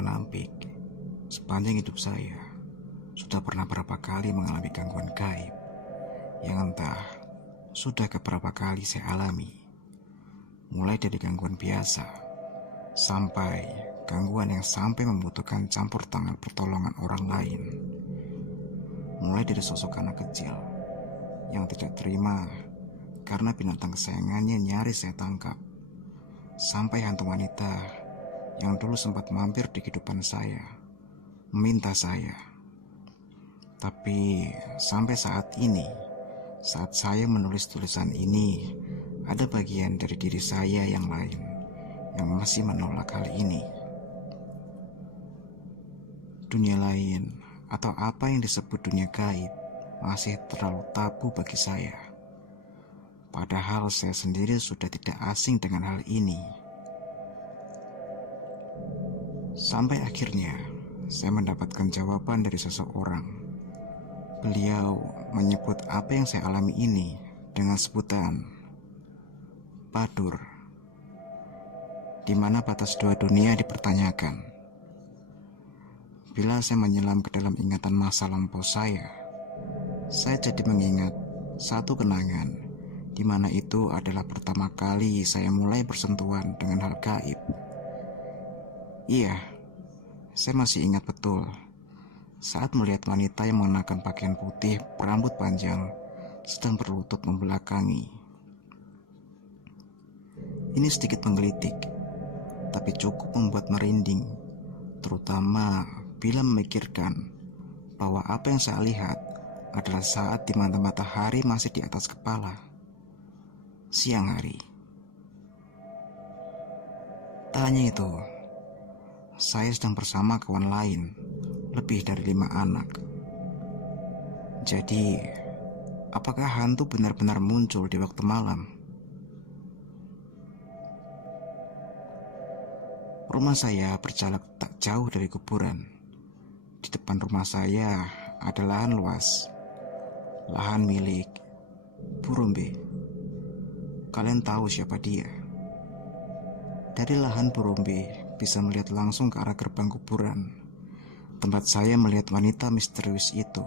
menampik, sepanjang hidup saya sudah pernah berapa kali mengalami gangguan gaib yang entah sudah keberapa kali saya alami. Mulai dari gangguan biasa sampai gangguan yang sampai membutuhkan campur tangan pertolongan orang lain. Mulai dari sosok anak kecil yang tidak terima karena binatang kesayangannya nyaris saya tangkap, sampai hantu wanita yang dulu sempat mampir di kehidupan saya, meminta saya. Tapi sampai saat ini, saat saya menulis tulisan ini, ada bagian dari diri saya yang lain yang masih menolak hal ini. Dunia lain atau apa yang disebut dunia gaib masih terlalu tabu bagi saya. Padahal saya sendiri sudah tidak asing dengan hal ini. Sampai akhirnya saya mendapatkan jawaban dari seseorang. Beliau menyebut apa yang saya alami ini dengan sebutan Badur, di mana batas dua dunia dipertanyakan. Bila saya menyelam ke dalam ingatan masa lampau saya jadi mengingat satu kenangan, di mana itu adalah pertama kali saya mulai bersentuhan dengan hal gaib. Iya, saya masih ingat betul saat melihat wanita yang mengenakan pakaian putih berambut panjang sedang berlutut membelakangi. Ini sedikit menggelitik, tapi cukup membuat merinding, terutama bila memikirkan bahwa apa yang saya lihat adalah saat di mana matahari masih di atas kepala, siang hari. Tak hanya itu, saya sedang bersama kawan lain, lebih dari 5 anak. Jadi, apakah hantu benar-benar muncul di waktu malam? Rumah saya berjarak tak jauh dari kuburan. Di depan rumah saya ada lahan luas, lahan milik Burumbe. Kalian tahu siapa dia? Dari lahan Burumbe bisa melihat langsung ke arah gerbang kuburan, tempat saya melihat wanita misterius itu.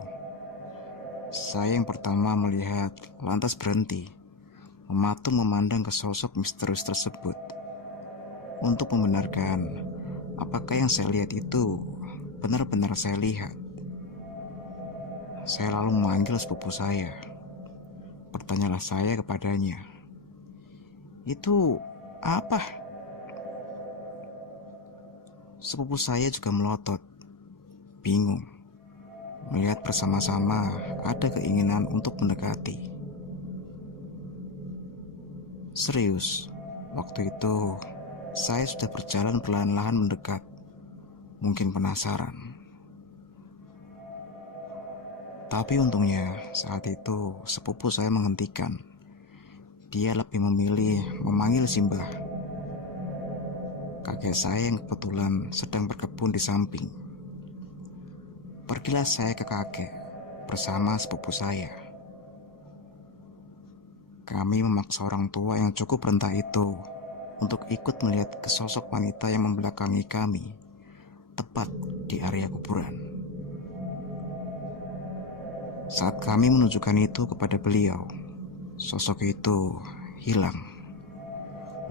Saya yang pertama melihat, lantas berhenti, mematung memandang ke sosok misterius tersebut, untuk membenarkan apakah yang saya lihat itu benar-benar saya lihat. Saya lalu memanggil sepupu saya. Bertanyalah saya kepadanya, "Itu apa?" Sepupu saya juga melotot, bingung, melihat bersama-sama ada keinginan untuk mendekati. Serius, waktu itu saya sudah berjalan perlahan-lahan mendekat, mungkin penasaran. Tapi untungnya saat itu sepupu saya menghentikan. Dia lebih memilih memanggil Simbah, kakek saya yang kebetulan sedang berkebun di samping. Pergilah saya ke kakek bersama sepupu saya. Kami memaksa orang tua yang cukup renta itu untuk ikut melihat ke sosok wanita yang membelakangi kami, tepat di area kuburan. Saat kami menunjukkan itu kepada beliau, sosok itu hilang,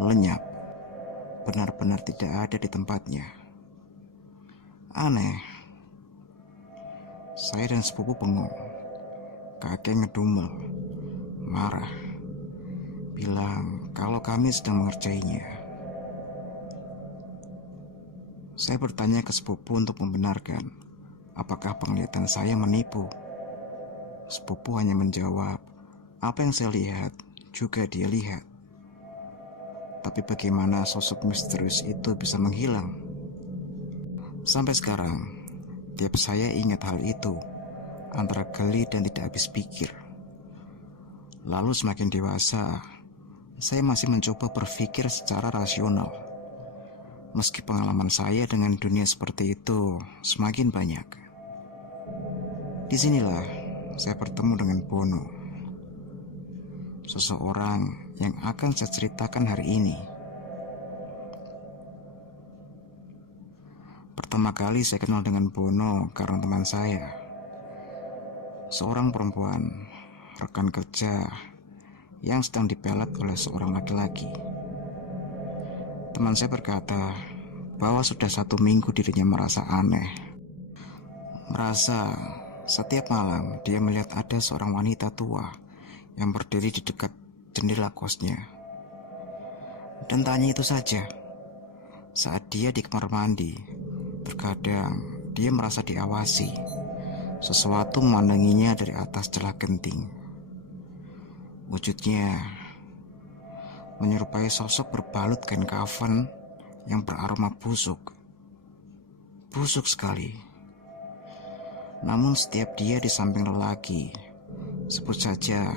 lenyap, benar-benar tidak ada di tempatnya. Aneh. Saya dan sepupu bengong. Kakek ngedumel, marah, bilang kalau kami sedang mengerjainya. Saya bertanya ke sepupu untuk membenarkan apakah penglihatan saya menipu. Sepupu hanya menjawab, apa yang saya lihat juga dia lihat. Tapi bagaimana sosok misterius itu bisa menghilang? Sampai sekarang, tiap saya ingat hal itu, antara geli dan tidak habis pikir. Lalu semakin dewasa, saya masih mencoba berpikir secara rasional. Meski pengalaman saya dengan dunia seperti itu semakin banyak. Disinilah saya bertemu dengan Bono, seseorang yang akan saya ceritakan hari ini. Pertama kali saya kenal dengan Bono karena teman saya, seorang perempuan, rekan kerja yang sedang dipelet oleh seorang laki-laki. Teman saya berkata bahwa sudah 1 minggu dirinya merasa aneh. Merasa setiap malam dia melihat ada seorang wanita tua yang berdiri di dekat jendela kosnya. Dan tanya itu saja, saat dia di kamar mandi, terkadang dia merasa diawasi. Sesuatu memandanginya dari atas celah genting. Wujudnya menyerupai sosok berbalut kain kafan yang beraroma busuk. Busuk sekali. Namun setiap dia di samping lelaki, sebut saja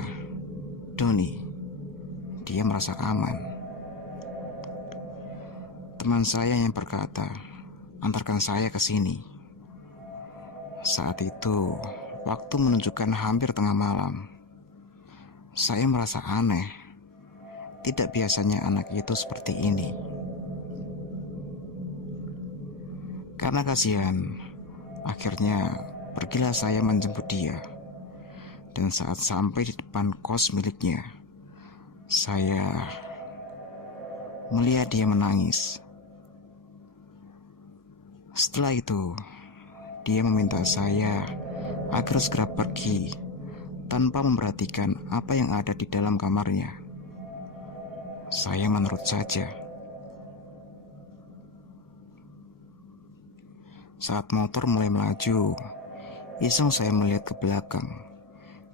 Doni, dia merasa aman. Teman saya yang berkata, "Antarkan saya ke sini." Saat itu, waktu menunjukkan hampir tengah malam. Saya merasa aneh. Tidak biasanya anak itu seperti ini. Karena kasihan, akhirnya pergilah saya menjemput dia. Dan saat sampai di depan kos miliknya, saya melihat dia menangis. Setelah itu, dia meminta saya agar segera pergi tanpa memperhatikan apa yang ada di dalam kamarnya. Saya menurut saja. Saat motor mulai melaju, iseng saya melihat ke belakang,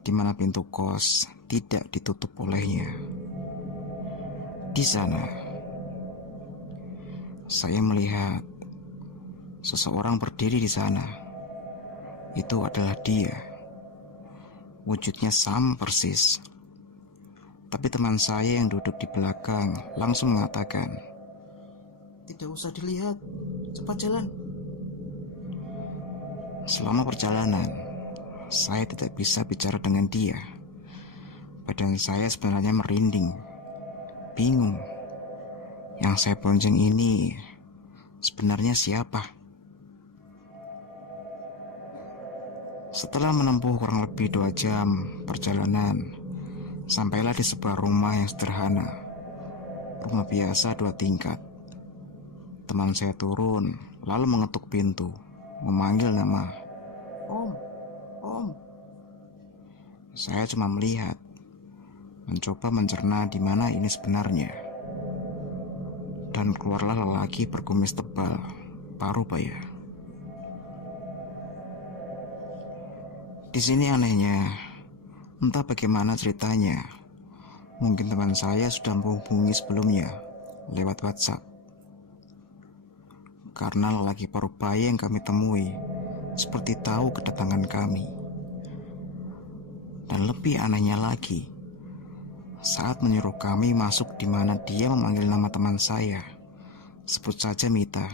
di mana pintu kos tidak ditutup olehnya. Di sana, saya melihat seseorang berdiri di sana. Itu adalah dia. Wujudnya sama persis. Tapi teman saya yang duduk di belakang langsung mengatakan, "Tidak usah dilihat, cepat jalan." Selama perjalanan, saya tidak bisa bicara dengan dia. Badan saya sebenarnya merinding, bingung. Yang saya bonceng ini sebenarnya siapa? Setelah menempuh kurang lebih 2 jam perjalanan, sampailah di sebuah rumah yang sederhana. Rumah biasa 2 tingkat. Teman saya turun, lalu mengetuk pintu, memanggil nama, "Om, Om." Saya cuma melihat, mencoba mencerna di mana ini sebenarnya. Dan keluarlah lelaki berkumis tebal, parubaya. Di sini anehnya, entah bagaimana ceritanya, mungkin teman saya sudah menghubungi sebelumnya lewat WhatsApp. Karena lelaki parubaya yang kami temui seperti tahu kedatangan kami. Dan lebih anehnya lagi, saat menyuruh kami masuk di mana dia memanggil nama teman saya, sebut saja Mita,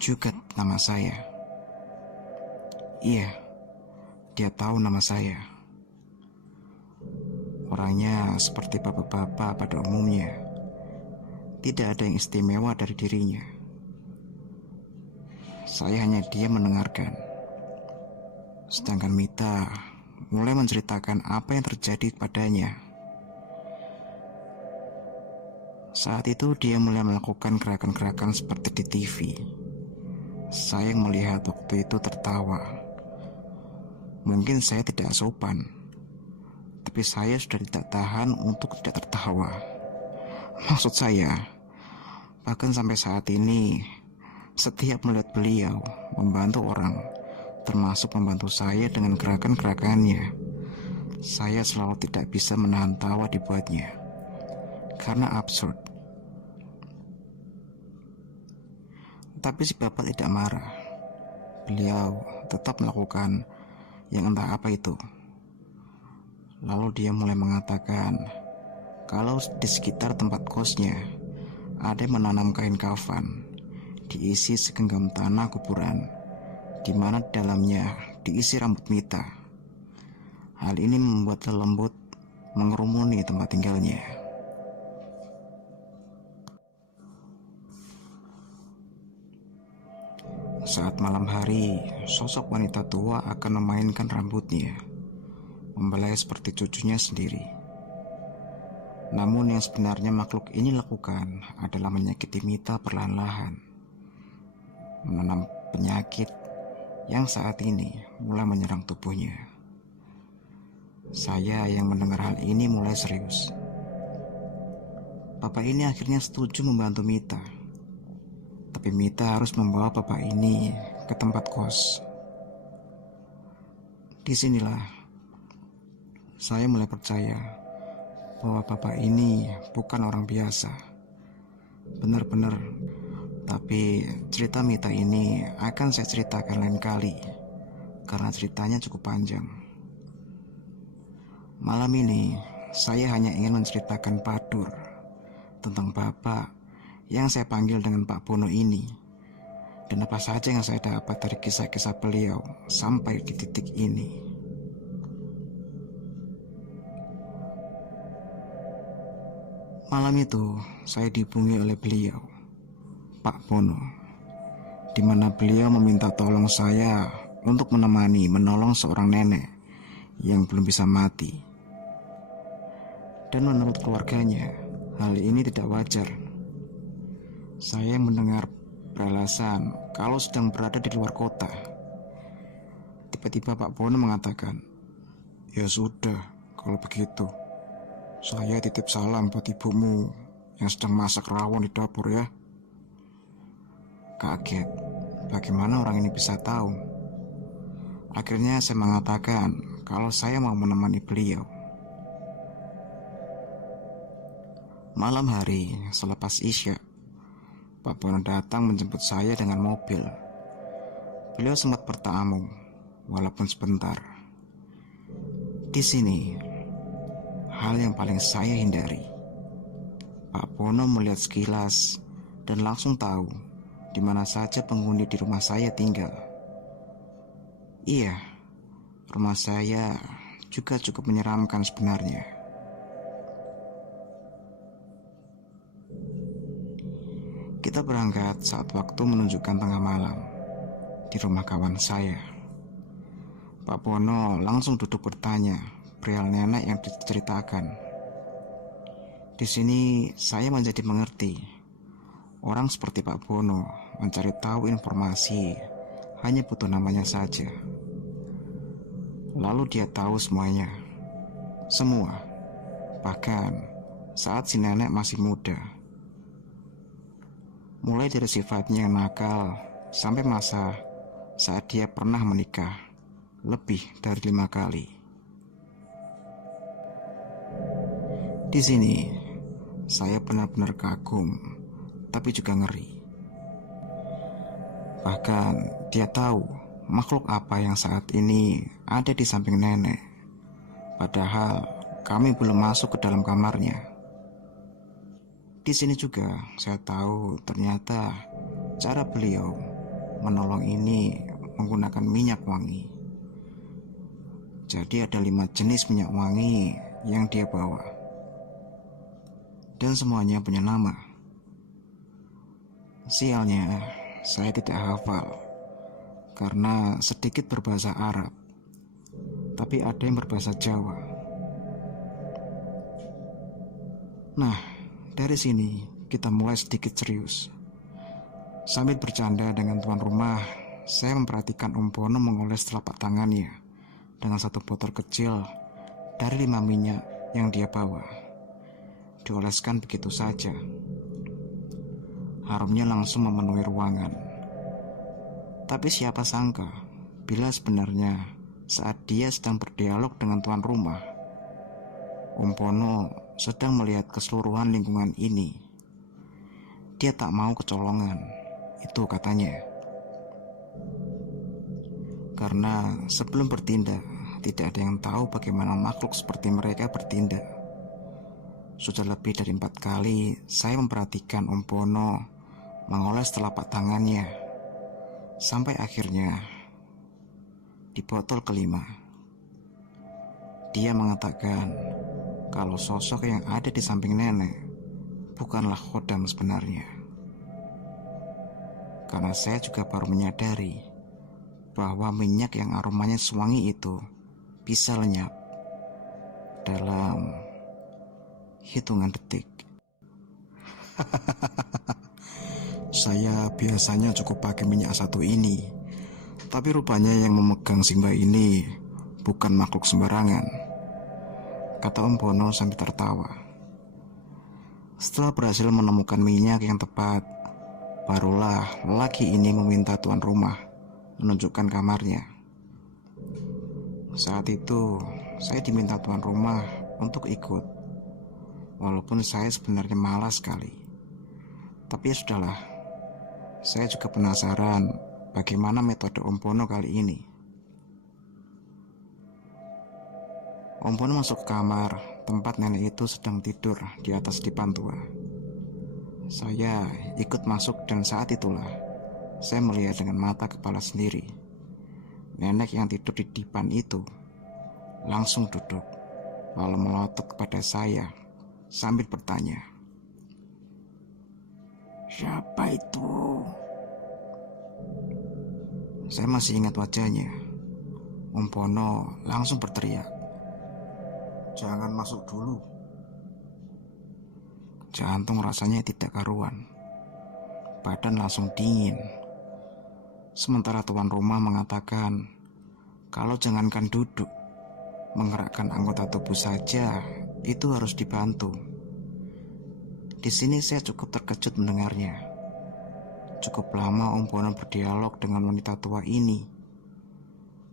juga nama saya. Iya, dia tahu nama saya. Orangnya seperti bapak-bapak pada umumnya. Tidak ada yang istimewa dari dirinya. Saya hanya diam mendengarkan. Sedangkan Mita mulai menceritakan apa yang terjadi padanya. Saat itu dia mulai melakukan gerakan-gerakan seperti di TV. Saya yang melihat waktu itu tertawa. Mungkin saya tidak sopan, tapi saya sudah tidak tahan untuk tidak tertawa. Maksud saya, bahkan sampai saat ini, setiap melihat beliau membantu orang, termasuk membantu saya dengan gerakan-gerakannya, saya selalu tidak bisa menahan tawa dibuatnya, karena absurd. Tapi si bapak tidak marah. Beliau tetap melakukan yang entah apa itu. Lalu dia mulai mengatakan kalau di sekitar tempat kosnya ada yang menanam kain kafan diisi segenggam tanah kuburan, di mana di dalamnya diisi rambut Mita. Hal ini membuat lembut mengerumuni tempat tinggalnya. Saat malam hari, sosok wanita tua akan memainkan rambutnya, membelai seperti cucunya sendiri. Namun yang sebenarnya makhluk ini lakukan adalah menyakiti Mita perlahan-lahan, menanam penyakit yang saat ini mulai menyerang tubuhnya. Saya yang mendengar hal ini mulai serius. Bapak ini akhirnya setuju membantu Mita. Tapi Mita harus membawa bapak ini ke tempat kos. Disinilah saya mulai percaya bahwa bapak ini bukan orang biasa. Benar-benar. Tapi cerita Mita ini akan saya ceritakan lain kali, karena ceritanya cukup panjang. Malam ini saya hanya ingin menceritakan Padur tentang bapak yang saya panggil dengan Pak Bono ini, dan apa saja yang saya dapat dari kisah-kisah beliau sampai di titik ini. Malam itu saya dihubungi oleh beliau, Pak Bono, di mana beliau meminta tolong saya untuk menolong seorang nenek yang belum bisa mati. Dan menurut keluarganya, hal ini tidak wajar. Saya mendengar beralasan kalau sedang berada di luar kota. Tiba-tiba Pak Bono mengatakan, "Ya sudah, kalau begitu, saya titip salam buat ibumu yang sedang masak rawon di dapur ya." Kaget, bagaimana orang ini bisa tahu? Akhirnya saya mengatakan kalau saya mau menemani beliau. Malam hari selepas Isya, Pak Bono datang menjemput saya dengan mobil. Beliau sempat bertamu, walaupun sebentar. Di sini, hal yang paling saya hindari. Pak Bono melihat sekilas dan langsung tahu di mana saja penghuni di rumah saya tinggal. Iya, rumah saya juga cukup menyeramkan sebenarnya. Kita berangkat saat waktu menunjukkan tengah malam di rumah kawan saya. Pak Bono langsung duduk bertanya perihal nenek yang diceritakan. Di sini saya menjadi mengerti. Orang seperti Pak Bono mencari tahu informasi hanya butuh namanya saja. Lalu dia tahu semuanya. Semua. Bahkan saat si nenek masih muda. Mulai dari sifatnya yang nakal sampai masa saat dia pernah menikah lebih dari 5 kali. Di sini saya benar-benar kagum, tapi juga ngeri. Bahkan dia tahu makhluk apa yang saat ini ada di samping nenek. Padahal kami belum masuk ke dalam kamarnya. Di sini juga saya tahu ternyata cara beliau menolong ini menggunakan minyak wangi. Jadi ada 5 jenis minyak wangi yang dia bawa. Dan semuanya punya nama. Sialnya, saya tidak hafal karena sedikit berbahasa Arab, tapi ada yang berbahasa Jawa. Nah, dari sini kita mulai sedikit serius. Sambil bercanda dengan tuan rumah, saya memperhatikan Om Bono mengoles telapak tangannya dengan satu botol kecil dari 5 minyak yang dia bawa. Dioleskan begitu saja. Harumnya langsung memenuhi ruangan. Tapi siapa sangka bila sebenarnya saat dia sedang berdialog dengan tuan rumah, Om Bono sedang melihat keseluruhan lingkungan ini. Dia tak mau kecolongan, itu katanya. Karena sebelum bertindak, tidak ada yang tahu bagaimana makhluk seperti mereka bertindak. Sudah lebih dari 4 kali saya memperhatikan Om Bono mengoles telapak tangannya, sampai akhirnya di botol kelima dia mengatakan kalau sosok yang ada di samping nenek bukanlah Khodam sebenarnya. karena saya juga baru menyadari bahwa minyak yang aromanya wangi itu bisa lenyap dalam hitungan detik. Saya biasanya cukup pakai minyak satu ini, tapi rupanya yang memegang Simba ini bukan makhluk sembarangan, kata Om Bono sambil tertawa. Setelah berhasil menemukan minyak yang tepat, barulah lelaki ini meminta tuan rumah menunjukkan kamarnya. Saat itu, saya diminta tuan rumah untuk ikut, walaupun saya sebenarnya malas sekali. Tapi ya sudahlah, saya juga penasaran bagaimana metode Om Bono kali ini. Om Bono masuk ke kamar tempat nenek itu sedang tidur di atas dipan tua. Saya ikut masuk dan saat itulah saya melihat dengan mata kepala sendiri. Nenek yang tidur di dipan itu langsung duduk, lalu melotot kepada saya sambil bertanya, "Siapa itu?" Saya masih ingat wajahnya. Om Bono langsung berteriak, "Jangan masuk dulu." Jantung rasanya tidak karuan. Badan langsung dingin. Sementara tuan rumah mengatakan kalau jangankan duduk, menggerakkan anggota tubuh saja itu harus dibantu. Di sini saya cukup terkejut mendengarnya. Cukup lama Om Bono berdialog dengan wanita tua ini.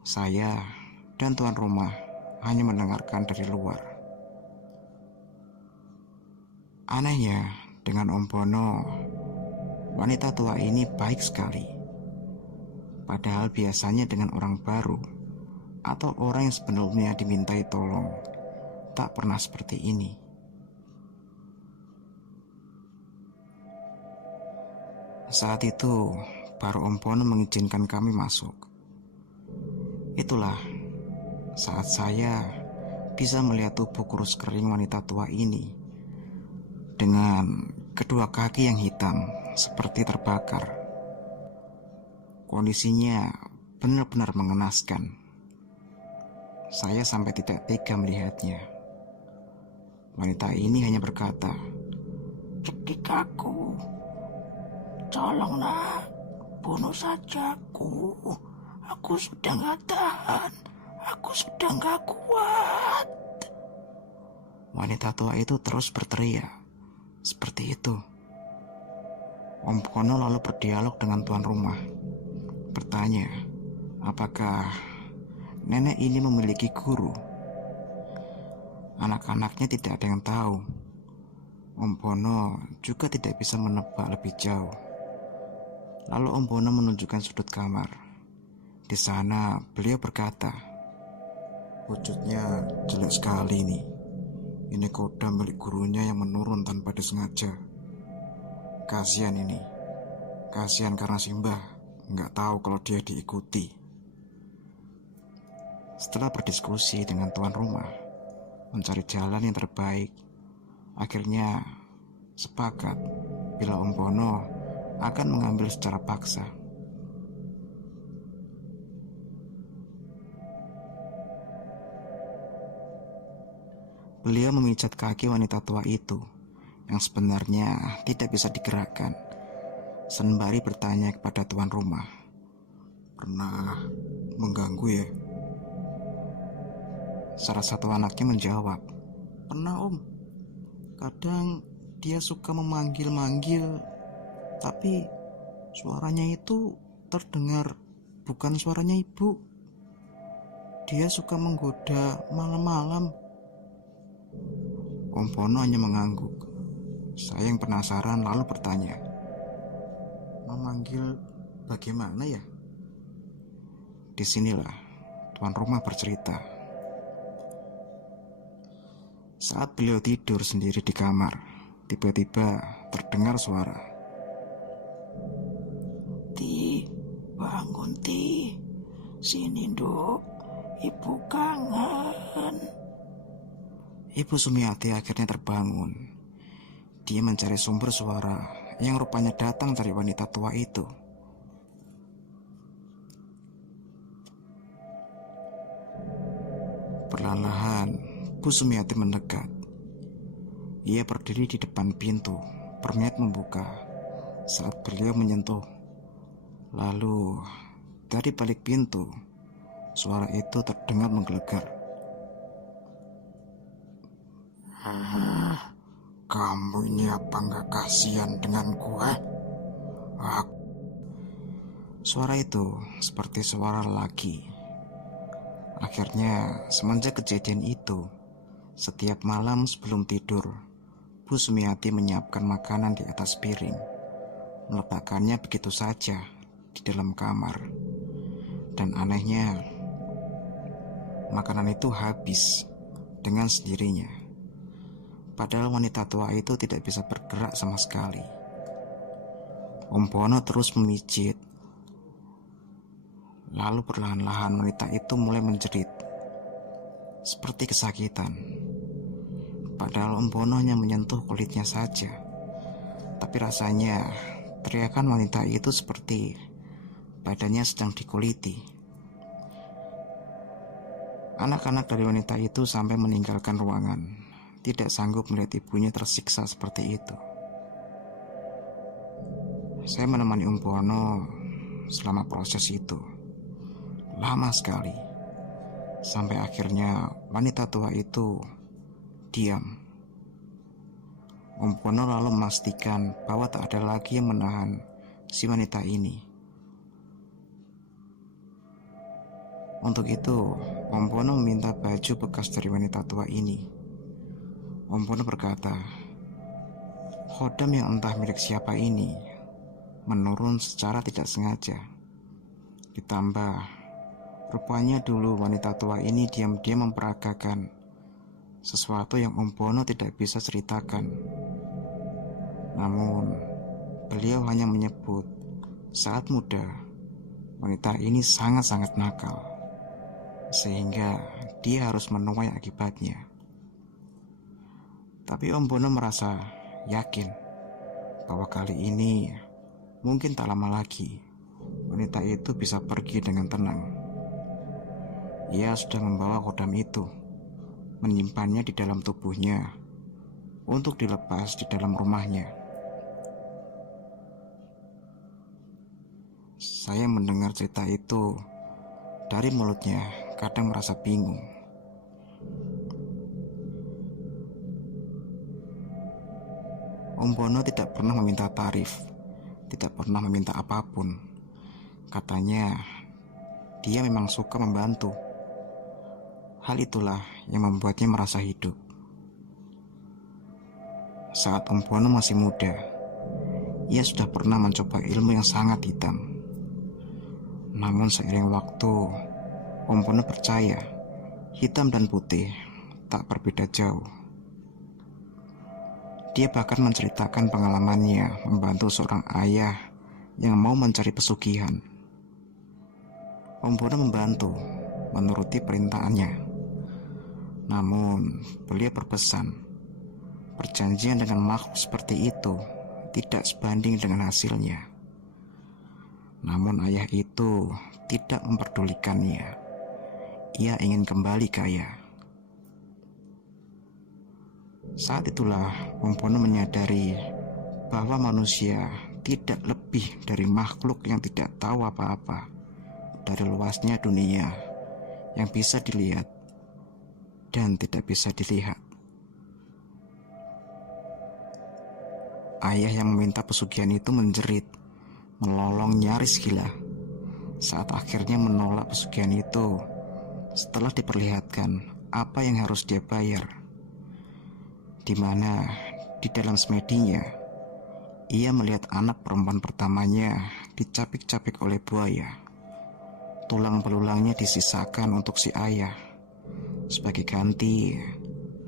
Saya dan tuan rumah hanya mendengarkan dari luar. Anehnya, dengan Om Bono, wanita tua ini baik sekali. Padahal biasanya dengan orang baru atau orang yang sebelumnya dimintai tolong, tak pernah seperti ini. Saat itu, baru Om Bono mengizinkan kami masuk. Itulah saat saya bisa melihat tubuh kurus kering wanita tua ini dengan kedua kaki yang hitam seperti terbakar. Kondisinya benar-benar mengenaskan. Saya sampai tidak tega melihatnya. Wanita ini hanya berkata, "Cekik aku, tolonglah, bunuh saja aku. Aku sudah gak tahan, aku sudah gak kuat." Wanita tua itu terus berteriak seperti itu. Om Bono lalu berdialog dengan tuan rumah, bertanya apakah nenek ini memiliki guru. Anak-anaknya tidak ada yang tahu. Om Bono juga tidak bisa menebak lebih jauh. Lalu Om Bono menunjukkan sudut kamar. Di sana beliau berkata, "Wujudnya jelek sekali nih. Ini koda milik gurunya yang menurun tanpa disengaja. Kasihan ini. Kasihan karena Simba nggak tahu kalau dia diikuti." Setelah berdiskusi dengan tuan rumah, mencari jalan yang terbaik, akhirnya sepakat bila Om Bono akan mengambil secara paksa. Beliau memijat kaki wanita tua itu yang sebenarnya tidak bisa digerakkan, sembari bertanya kepada tuan rumah, "Pernah mengganggu ya?" Salah satu anaknya menjawab, "Pernah Om. Kadang dia suka memanggil-manggil, tapi suaranya itu terdengar bukan suaranya ibu. Dia suka menggoda malam-malam." Om Bono hanya mengangguk. Saya yang penasaran lalu bertanya, "Memanggil bagaimana ya?" Disinilah tuan rumah bercerita. Saat beliau tidur sendiri di kamar, tiba-tiba terdengar suara, "Ti, bangun Ti. Sini Nduk, ibu kangen." Ibu Sumiati akhirnya terbangun. Dia mencari sumber suara yang rupanya datang dari wanita tua itu. Perlahan-lahan, Bu Sumiati mendekat. Ia berdiri di depan pintu, berniat membuka saat beliau menyentuh. Lalu, dari balik pintu, suara itu terdengar menggelegar. Kamu ini apa nggak kasihan dengan gue? Suara itu seperti suara lelaki. Akhirnya, semenjak kejadian itu, setiap malam sebelum tidur, Bu Sumiati menyiapkan makanan di atas piring, meletakkannya begitu saja di dalam kamar. Dan anehnya, makanan itu habis dengan sendirinya. Padahal wanita tua itu tidak bisa bergerak sama sekali. Om Bono terus memijit. Lalu perlahan-lahan wanita itu mulai menjerit, seperti kesakitan. Padahal Om Bono hanya menyentuh kulitnya saja. Tapi rasanya teriakan wanita itu seperti badannya sedang dikuliti. Anak-anak dari wanita itu sampai meninggalkan ruangan, tidak sanggup melihat ibunya tersiksa seperti itu. Saya menemani Om Bono selama proses itu. Lama sekali. Sampai akhirnya wanita tua itu diam. Om Bono lalu memastikan bahwa tak ada lagi yang menahan si wanita ini. Untuk itu, Om Bono meminta baju bekas dari wanita tua ini. Om Bono berkata, khodam yang entah milik siapa ini menurun secara tidak sengaja. Ditambah, rupanya dulu wanita tua ini diam-diam memperagakan sesuatu yang Om Bono tidak bisa ceritakan. Namun, beliau hanya menyebut saat muda wanita ini sangat-sangat nakal, sehingga dia harus menuai akibatnya. Tapi Om Bono merasa yakin bahwa kali ini mungkin tak lama lagi wanita itu bisa pergi dengan tenang. Ia sudah membawa khodam itu, menyimpannya di dalam tubuhnya untuk dilepas di dalam rumahnya. Saya mendengar cerita itu dari mulutnya, kadang merasa bingung. Om Bono tidak pernah meminta tarif, tidak pernah meminta apapun. Katanya, dia memang suka membantu. Hal itulah yang membuatnya merasa hidup. Saat Om Bono masih muda, ia sudah pernah mencoba ilmu yang sangat hitam. Namun seiring waktu, Om Bono percaya hitam dan putih tak berbeda jauh. Dia bahkan menceritakan pengalamannya membantu seorang ayah yang mau mencari pesugihan. Om Bono membantu menuruti perintahannya. Namun, beliau berpesan, perjanjian dengan makhluk seperti itu tidak sebanding dengan hasilnya. Namun ayah itu tidak memperdulikannya. Ia ingin kembali kaya. Saat itulah Om Bono menyadari bahwa manusia tidak lebih dari makhluk yang tidak tahu apa-apa dari luasnya dunia yang bisa dilihat dan tidak bisa dilihat. Ayah yang meminta pesugihan itu menjerit, melolong nyaris gila saat akhirnya menolak pesugihan itu setelah diperlihatkan apa yang harus dia bayar. Di mana di dalam semedinya ia melihat anak perempuan pertamanya dicapik-capik oleh buaya. Tulang belulangnya disisakan untuk si ayah sebagai ganti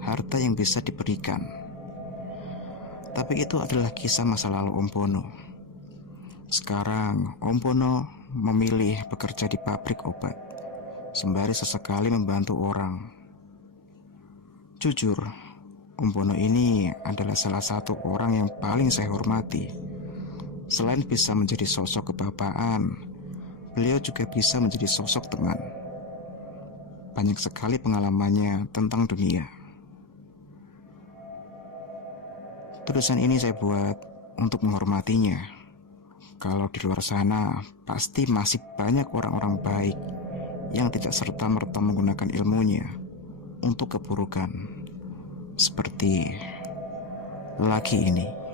harta yang bisa diberikan. Tapi itu adalah kisah masa lalu Om Bono. Sekarang Om Bono memilih bekerja di pabrik obat, sembari sesekali membantu orang. Jujur, Om Bono ini adalah salah satu orang yang paling saya hormati. Selain bisa menjadi sosok kebapaan, beliau juga bisa menjadi sosok teman. banyak sekali pengalamannya tentang dunia. Tulisan ini saya buat untuk menghormatinya. Kalau di luar sana pasti masih banyak orang-orang baik yang tidak serta-merta menggunakan ilmunya untuk keburukan, seperti laki ini.